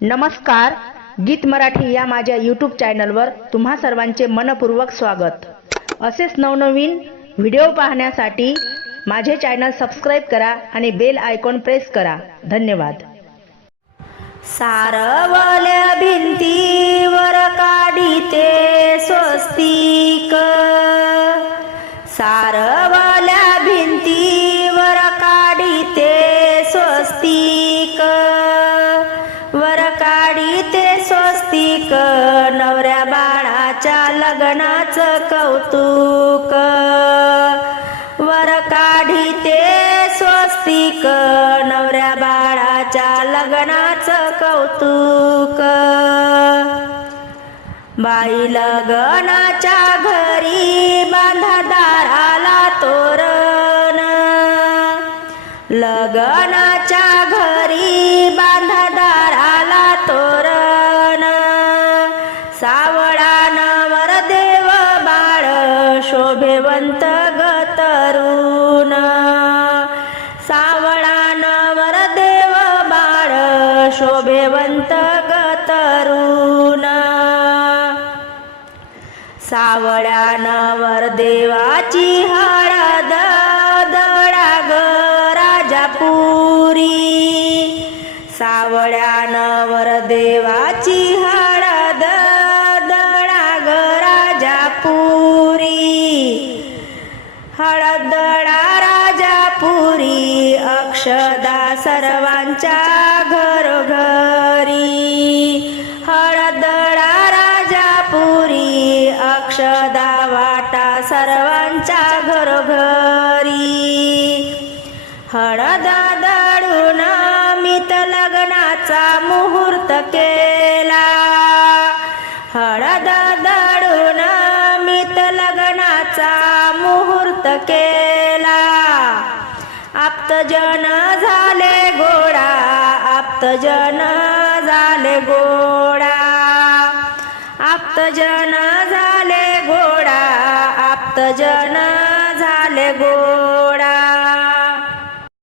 नमस्कार गीत मराठी या माझ्या यूट्यूब चॅनलवर तुम्हा सर्वांचे मनपूर्वक स्वागत. असेच नवनवीन व्हिडिओ पाहण्यासाठी माझे चॅनल सबस्क्राईब करा आणि बेल आयकॉन प्रेस करा. धन्यवाद. सारवल्या भिंतीवर काढीते स्वस्तिक. सारव नवऱ्या बाळाच्या लग्नाचं कौतुक. वर काढीते स्वस्तिक. नवऱ्या बाळाच्या लग्नाचं कौतुक. बाई लग्नाच्या घरी बांधा दाराला तोरण. लग्ना शोभेवंत गतरुण सावळा नवर देव बाळ शोभेवंत गतरुण। सावळ्या नवर देवाची हळद दडाग राजापुरी। सावळ्या नवर देवाची हळद दडाग राजापुरी हळदळा राजापुरी अक्षदा सर्वांच्या घरोघरी. हळदळा राजापुरी अक्षदा वाटा सर्वांच्या घरोघरी. हळदा दळून मित लग्नाचा मुहूर्त केला. हळदा दळून मित लग्नाचा मुहूर्त केला. आप्तजन झाले गोडा आप्तजन झाले गोडा. आप्तजन झाले गोडा आप्तजन झाले गोडा.